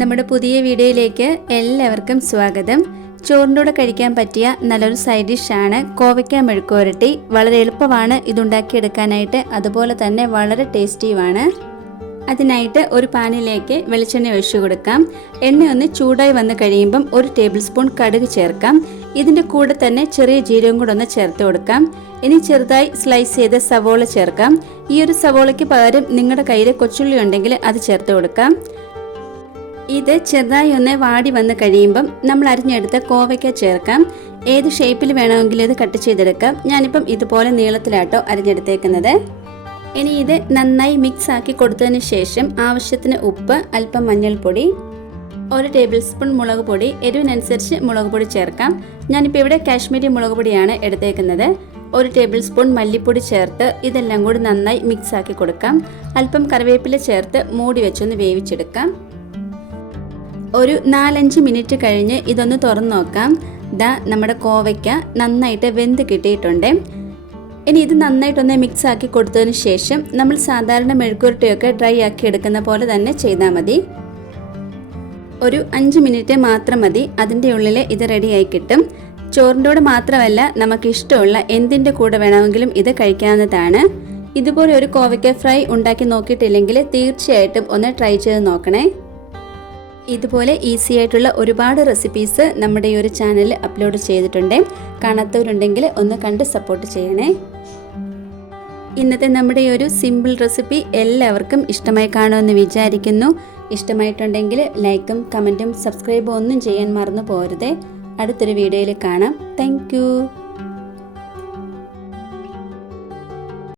നമ്മുടെ പുതിയ വീഡിയോയിലേക്ക് എല്ലാവർക്കും സ്വാഗതം. ചോറിൻ്റെ കൂടെ കഴിക്കാൻ പറ്റിയ നല്ലൊരു സൈഡ് ഡിഷാണ് കോവയ്ക്ക മെഴുക്കുവരട്ടി. വളരെ എളുപ്പമാണ് ഇതുണ്ടാക്കിയെടുക്കാനായിട്ട്, അതുപോലെ തന്നെ വളരെ ടേസ്റ്റിയുമാണ്. അതിനായിട്ട് ഒരു പാനിലേക്ക് വെളിച്ചെണ്ണ ഒഴിച്ചു കൊടുക്കാം. എണ്ണ ഒന്ന് ചൂടായി വന്ന് കഴിയുമ്പം 1 ടേബിൾ സ്പൂൺ കടുക് ചേർക്കാം. ഇതിൻ്റെ കൂടെ തന്നെ ചെറിയ ജീരകം കൂടെ ഒന്ന് ചേർത്ത് കൊടുക്കാം. ഇനി ചെറുതായി സ്ലൈസ് ചെയ്ത സവോള ചേർക്കാം. ഈ ഒരു സവോളയ്ക്ക് പകരം നിങ്ങളുടെ കയ്യിൽ കൊച്ചുള്ളി ഉണ്ടെങ്കിൽ അത് ചേർത്ത് കൊടുക്കാം. ഇത് ചെറുതായി ഒന്ന് വാടി വന്ന് കഴിയുമ്പം നമ്മൾ അരിഞ്ഞെടുത്ത കോവയ്ക്ക ചേർക്കാം. ഏത് ഷേപ്പിൽ വേണമെങ്കിലും ഇത് കട്ട് ചെയ്തെടുക്കാം. ഞാനിപ്പം ഇതുപോലെ നീളത്തിലാട്ടോ അരിഞ്ഞെടുത്തേക്കുന്നത്. ഇനി ഇത് നന്നായി മിക്സ് ആക്കി കൊടുത്തതിന് ശേഷം ആവശ്യത്തിന് ഉപ്പ്, അല്പം മഞ്ഞൾപ്പൊടി, 1 ടേബിൾ സ്പൂൺ മുളക് പൊടി, എരിവിനനുസരിച്ച് മുളക് പൊടി ചേർക്കാം. ഞാനിപ്പോൾ ഇവിടെ കാശ്മീരി മുളക് പൊടിയാണ് എടുത്തേക്കുന്നത്. 1 ടേബിൾ സ്പൂൺ മല്ലിപ്പൊടി ചേർത്ത് ഇതെല്ലാം കൂടി നന്നായി മിക്സ് ആക്കി കൊടുക്കാം. അല്പം കറിവേപ്പില ചേർത്ത് മൂടി വെച്ചൊന്ന് വേവിച്ചെടുക്കാം. ഒരു 4-5 മിനിറ്റ് കഴിഞ്ഞ് ഇതൊന്ന് തുറന്നു നോക്കാം. നമ്മുടെ കോവയ്ക്ക നന്നായിട്ട് വെന്ത് കിട്ടിയിട്ടുണ്ട്. ഇനി ഇത് നന്നായിട്ടൊന്ന് മിക്സ് ആക്കി കൊടുത്തതിന് ശേഷം നമ്മൾ സാധാരണ മെഴുക്കുവരട്ടിയൊക്കെ ഡ്രൈ ആക്കി എടുക്കുന്ന പോലെ തന്നെ ചെയ്താൽ മതി. ഒരു 5 മിനിറ്റ് മാത്രം മതി, അതിൻ്റെ ഉള്ളിൽ ഇത് റെഡിയായി കിട്ടും. ചോറിൻ്റെ കൂടെ മാത്രമല്ല, നമുക്ക് ഇഷ്ടമുള്ള എന്തിൻ്റെ കൂടെ വേണമെങ്കിലും ഇത് കഴിക്കാവുന്നതാണ്. ഇതുപോലെ ഒരു കോവയ്ക്ക ഫ്രൈ ഉണ്ടാക്കി നോക്കിയിട്ടില്ലെങ്കിൽ തീർച്ചയായിട്ടും ഒന്ന് ട്രൈ ചെയ്ത് നോക്കണേ. ഇതുപോലെ ഈസി ആയിട്ടുള്ള ഒരുപാട് റെസിപ്പീസ് നമ്മുടെ ഈ ഒരു ചാനലിൽ അപ്ലോഡ് ചെയ്തിട്ടുണ്ട്. കാണാത്തവരുണ്ടെങ്കിൽ ഒന്ന് കണ്ട് സപ്പോർട്ട് ചെയ്യണേ. ഇന്നത്തെ നമ്മുടെ ഈ ഒരു സിമ്പിൾ റെസിപ്പി എല്ലാവർക്കും ഇഷ്ടമായി കാണുമെന്ന് വിചാരിക്കുന്നു. ഇഷ്ടമായിട്ടുണ്ടെങ്കിൽ ലൈക്കും കമൻറ്റും സബ്സ്ക്രൈബും ഒന്നും ചെയ്യാൻ മറന്നു പോരുതേ. അടുത്തൊരു വീഡിയോയിൽ കാണാം. താങ്ക്